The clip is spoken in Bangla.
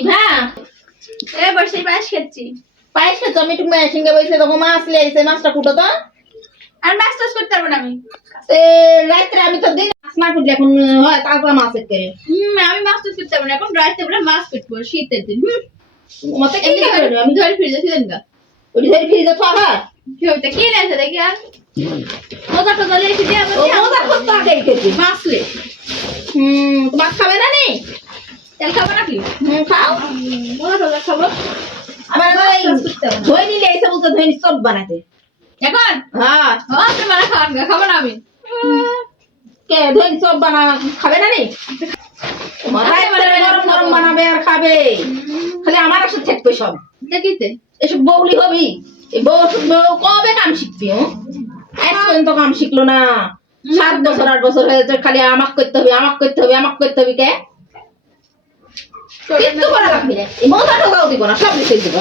ইভা এ বসে পায়েস খাচ্ছি। পায়েস খেছো আমি তুমি সঙ্গে বসে দেখো মাছ লেগেছে মাছটা কুটো তো আর মাছ টাছ করতে পারবো না আমি। রাত্রে আমি তো দিন মাছ না কুটলে এখন হয় তারপর মাছের করে আমি মাছ টাছ করতে পারবো না এখন রাইতে বলে মাছ কাটবো শীতের দিন। মতে কি এমনি করে আমি ধরে ফিরে যাচ্ছি দেন গা ওই ধরে ফ্রিজে থাকা কি হইতে কি নেছে দেখি আর মজা টজা লেখি দিয়ে ও মজা করতে আগে খেতে মাছ লে তোমার খাবে না নি তেল খাবো নাকি খাও মজা টজা খাবো আবার ওই ধই নিলে এসে বলতে ধই সব বানাতে এখন হ্যাঁ আপনি মানে খান গা খাবো না আমি কে ধই সব বানা খাবে না নি মাথায় গরম গরম বানাবে আর খাবে খালি আমার সাথে থাকবে সব দেখিতে এসব বউলি হবি এই বউ কবে কাম শিখবি আজ পর্যন্ত কাম শিখলো না 7 বছর 8 বছর হয়েছে খালি আমাক করতে হবে আমাক করতে হবে আমাক করতে হবে কে কিচ্ছু করা লাগবে না এই মজা টোকাও দিব না সব লিখে দিব